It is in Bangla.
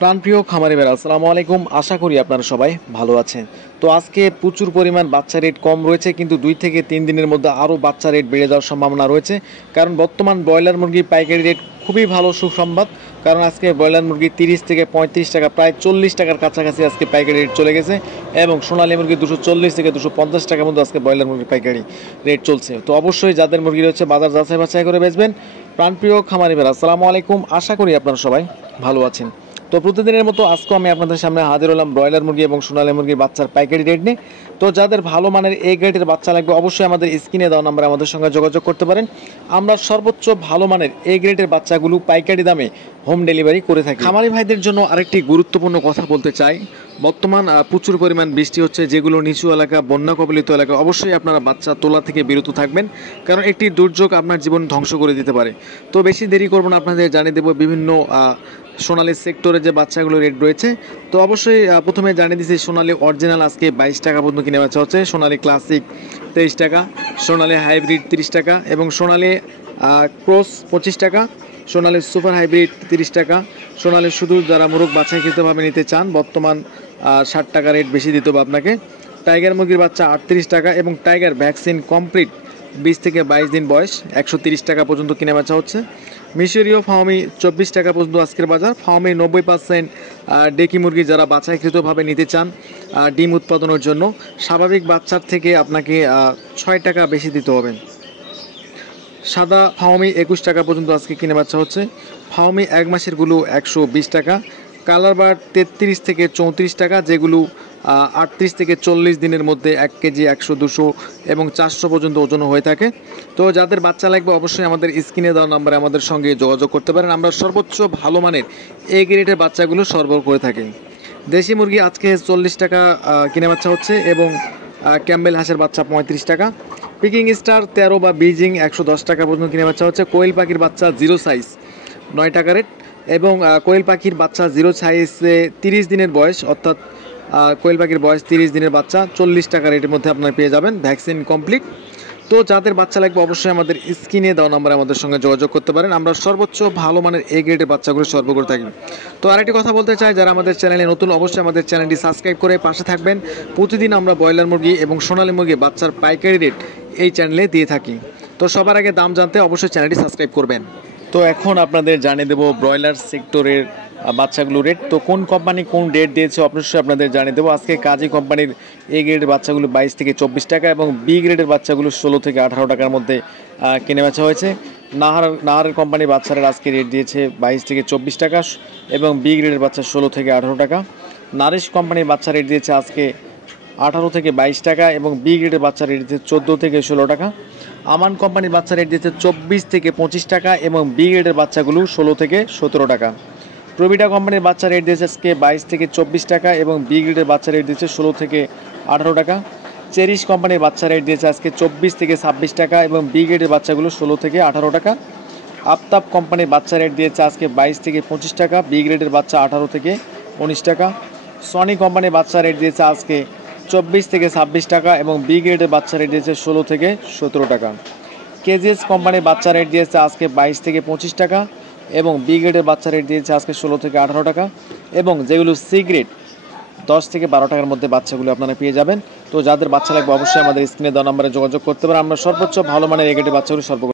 প্রাণপ্রিয় খামারি ভাইরা আসসালামু আলাইকুম। আশা করি আপনারা সবাই ভালো আছেন। তো আজকে প্রচুর পরিমাণ বাচ্চা রেট কম রয়েছে, কিন্তু 2 থেকে 3 দিনের মধ্যে আরও বাচ্চা রেট বেড়ে যাওয়ার সম্ভাবনা রয়েছে। কারণ বর্তমান ব্রয়লার মুরগির পাইকারি রেট খুবই ভালো সুসংবাদ। কারণ আজকে ব্রয়লার মুরগি 30 থেকে 35 টাকা, প্রায় 40 টাকার কাছাকাছি আজকে পাইকারি রেট চলে গেছে। এবং সোনালী মুরগি 240 থেকে 250 টাকার মধ্যে আজকে ব্রয়লার মুরগির পাইকারি রেট চলছে। তো অবশ্যই যাদের মুরগি রয়েছে বাজার যাচাই বাছাই করে বেচবেন। প্রাণপ্রিয় খামারি ভাইরা আসসালামু আলাইকুম। আশা করি আপনারা সবাই ভালো আছেন। তো প্রতিদিনের মতো আজকেও আমি আপনাদের সামনে হাজির হলাম ব্রয়লার মুরগি এবং সোনালী মুরগির বাচ্চার পাইকারি রেট নিয়ে। তো যাদের ভালো মানের এ গ্রেডের বাচ্চা লাগবে অবশ্যই আমাদের স্ক্রিনে দেওয়া নাম্বারে আমাদের সঙ্গে যোগাযোগ করতে পারেন। আমরা সর্বোচ্চ ভালো মানের এ গ্রেডের বাচ্চাগুলো পাইকারি দামে হোম ডেলিভারি করে থাকি। খামারি ভাইদের জন্য আরেকটি গুরুত্বপূর্ণ কথা বলতে চাই, বর্তমান প্রচুর পরিমাণ বৃষ্টি হচ্ছে, যেগুলো নিচু এলাকা, বন্যা কবলিত এলাকা, অবশ্যই আপনারা বাচ্চা তোলা থেকে বিরত থাকবেন। কারণ একটি দুর্যোগ আপনার জীবন ধ্বংস করে দিতে পারে। তো বেশি দেরি করব না, আপনাদের জানিয়ে দেবো বিভিন্ন সোনালী সেক্টরে যে বাচ্চাগুলো রেট রয়েছে। তো অবশ্যই প্রথমে জানিয়ে দিচ্ছি, সোনালী অরিজিনাল আজকে 22 টাকা পর্যন্ত কিনে বেচা হচ্ছে, সোনালী ক্লাসিক 23 টাকা, সোনালী হাইব্রিড 30 টাকা এবং সোনালী ক্রস 25 টাকা, সোনালী সুপার হাইব্রিড 30 টাকা, সোনালী শুধু যারা মোরগ বাছাইকৃতভাবে নিতে চান বর্তমান 60 টাকা রেট বেশি দিতে হবে আপনাকে। টাইগার মুরগির বাচ্চা 38 টাকা এবং টাইগার ভ্যাকসিন কমপ্লিট 20 থেকে 22 দিন বয়স 130 টাকা পর্যন্ত কিনে বেচা হচ্ছে। মিশরীয় ফার্মি 24 টাকা পর্যন্ত আজকের বাজার। ফার্মি 90% ডেকি মুরগি যারা বাছাইকৃতভাবে নিতে চান ডিম উৎপাদনের জন্য, স্বাভাবিক বাচ্চার থেকে আপনাকে 6 টাকা বেশি দিতে হবে। সাদা ফার্মি 21 টাকা পর্যন্ত আজকে কিনে বাচ্চা হচ্ছে। ফার্মি 1 মাসেরগুলো 120 টাকা, কালার বার্ড 33 থেকে 34 টাকা, যেগুলো 38 থেকে 40 দিনের মধ্যে 1 কেজি 100, 200 এবং 400 পর্যন্ত ওজন হয়ে থাকে। তো যাদের বাচ্চা লাগবে অবশ্যই আমাদের স্ক্রিনে দেওয়া নাম্বারে আমাদের সঙ্গে যোগাযোগ করতে পারেন। আমরা সর্বোচ্চ ভালো মানের এ গ্রেডের বাচ্চাগুলো সরবরাহ করে থাকি। দেশি মুরগি আজকে 40 টাকা কিনে বাচ্চা হচ্ছে এবং ক্যাম্বেল হাঁসের বাচ্চা 35 টাকা। পিকিং স্টার 13 বা বিজিং 110 টাকা পর্যন্ত কিনে বাচ্চা হচ্ছে। কোয়েল পাখির বাচ্চা 0 সাইজ 9 টাকা রেট এবং কোয়েল পাখির বাচ্চা 0 সাইজে 30 দিনের বয়স, অর্থাৎ কোয়েল পাখির বয়স 30 দিনের বাচ্চা 40 টাকা রেটের মধ্যে আপনারা পেয়ে যাবেন, ভ্যাকসিন কমপ্লিট। তো যাদের বাচ্চা লাগবে অবশ্যই আমাদের স্ক্রিনে দেওয়া নাম্বারে আমাদের সঙ্গে যোগাযোগ করতে পারেন। আমরা সর্বোচ্চ ভালো মানের এ গ্রেডের বাচ্চাগুলো সরবরাহ করে থাকি। তো আরেকটি কথা বলতে চাই, যারা আমাদের চ্যানেলে নতুন অবশ্যই আমাদের চ্যানেলটি সাবস্ক্রাইব করে পাশে থাকবেন। প্রতিদিন আমরা ব্রয়লার মুরগি এবং সোনালী মুরগি বাচ্চার পাইকারি রেট এই চ্যানেলে দিয়ে থাকি। তো সবার আগে দাম জানতে অবশ্যই চ্যানেলটি সাবস্ক্রাইব করবেন। তো এখন আপনাদের জানিয়ে দেবো ব্রয়লার সেক্টরের বাচ্চাগুলো রেট। তো কোন কোম্পানি কোন রেট দিয়েছে অবশ্যই আপনাদের জানিয়ে দেবো। আজকে কাজী কোম্পানির এ গ্রেডের বাচ্চাগুলো 22 থেকে 24 টাকা এবং বি গ্রেডের বাচ্চাগুলো 16 থেকে 18 টাকার মধ্যে কিনে বেচা হয়েছে। নাহারের কোম্পানির বাচ্চারা আজকে রেট দিয়েছে 22 থেকে 24 টাকা এবং বি গ্রেডের বাচ্চা 16 থেকে 18 টাকা। নারিশ কোম্পানির বাচ্চা রেট দিয়েছে আজকে 18 থেকে 22 টাকা এবং বি গ্রেডের বাচ্চা রেট দিয়েছে 14 থেকে 16 টাকা। আমান কোম্পানির বাচ্চা রেট দিয়েছে 24 থেকে 25 টাকা এবং বি গ্রেডের বাচ্চাগুলো 16 থেকে 17 টাকা। প্রবিটা কোম্পানির বাচ্চা রেট দিয়েছে আজকে 22 থেকে 24 টাকা এবং বি গ্রেডের বাচ্চা রেট দিয়েছে 16 থেকে 18 টাকা। চেরিশ কোম্পানির বাচ্চা রেট দিয়েছে আজকে 24 থেকে 26 টাকা এবং বি গ্রেডের বাচ্চাগুলো 16 থেকে 18 টাকা। আফতাব কোম্পানির বাচ্চা রেট দিয়েছে আজকে 22 থেকে 25 টাকা, বি গ্রেডের বাচ্চা 18 থেকে 19 টাকা। সনি কোম্পানির বাচ্চা রেট দিয়েছে আজকে 24 থেকে 26 টাকা এবং বি গ্রেডের বাচ্চা রেট দিয়েছে 16 থেকে 17 টাকা। কেজিএস কোম্পানির বাচ্চা রেট দিয়েছে আজকে 22 থেকে 25 টাকা এবং বি গ্রেডের বাচ্চা রেট দিয়েছে আজকে 16 থেকে 18 টাকা এবং যেগুলো সি গ্রেড 10 থেকে 12 টাকার মধ্যে বাচ্চাগুলো আপনারা পেয়ে যাবেন। তো যাদের বাচ্চা লাগবে অবশ্যই আমাদের স্ক্রিনে দেওয়া নাম্বারে যোগাযোগ করতে পারেন। আমরা সর্বোচ্চ ভালো মানের এ গ্রেডের বাচ্চাগুলো সর্বোচ্চ